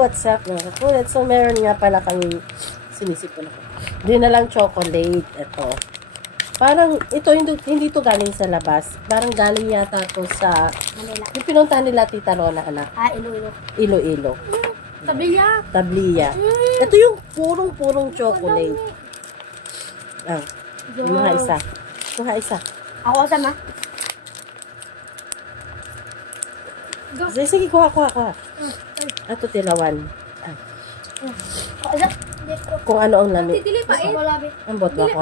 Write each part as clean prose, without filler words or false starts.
what's up mga kakulit? So, meron nga pala kami sinisipon ako. Hindi na lang chocolate. Ito. Parang, ito, hindi to galing sa labas. Parang galing yata to sa, Manila. yung pinuntahan nila Tita Rona, anak. Iloilo. Iloilo. Tabliya. Tablia. Ito yung purong-purong chocolate. Ah, kumuha isa. Kumuha isa. Ako sama. Sige, kuha. Ito, tilawan. Ah. Kung ano ang lamig. Dili pa eh. Ang bot ba ako?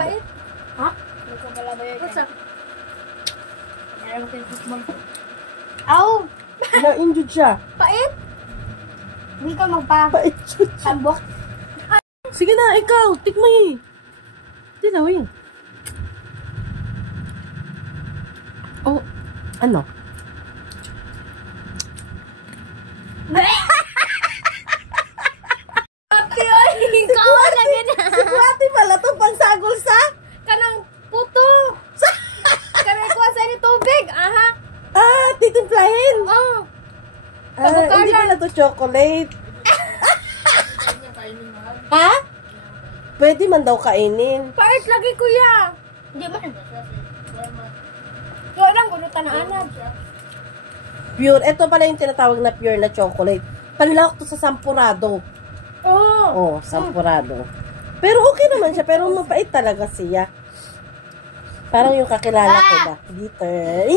Ha? What's up? Aw! Na-injured siya. Pait! Hindi ka magpa... Pa-injured siya. Sambok. Sige na, ikaw. Tikmay. Tinawin. Oh, ano? Ate, oy! Ikaw na ganyan. Si Kuwati pala to pansagol sa? Kanang puto. Kanang kuha sa ni tubig. Aha. Ah, titimplahin. Oh. Hindi pala to chocolate. Ha? Pwede man daw kainin. Pait lagi kuya. Hindi man. So lang gunutan na anab. Pure. Ito pala yung tinatawag na pure na chocolate. Panlawak to sa sampurado. Oh. Oh, sampurado. Pero okay naman siya. Pero mapait talaga siya. Parang yung kakilala ko ba? Bitter.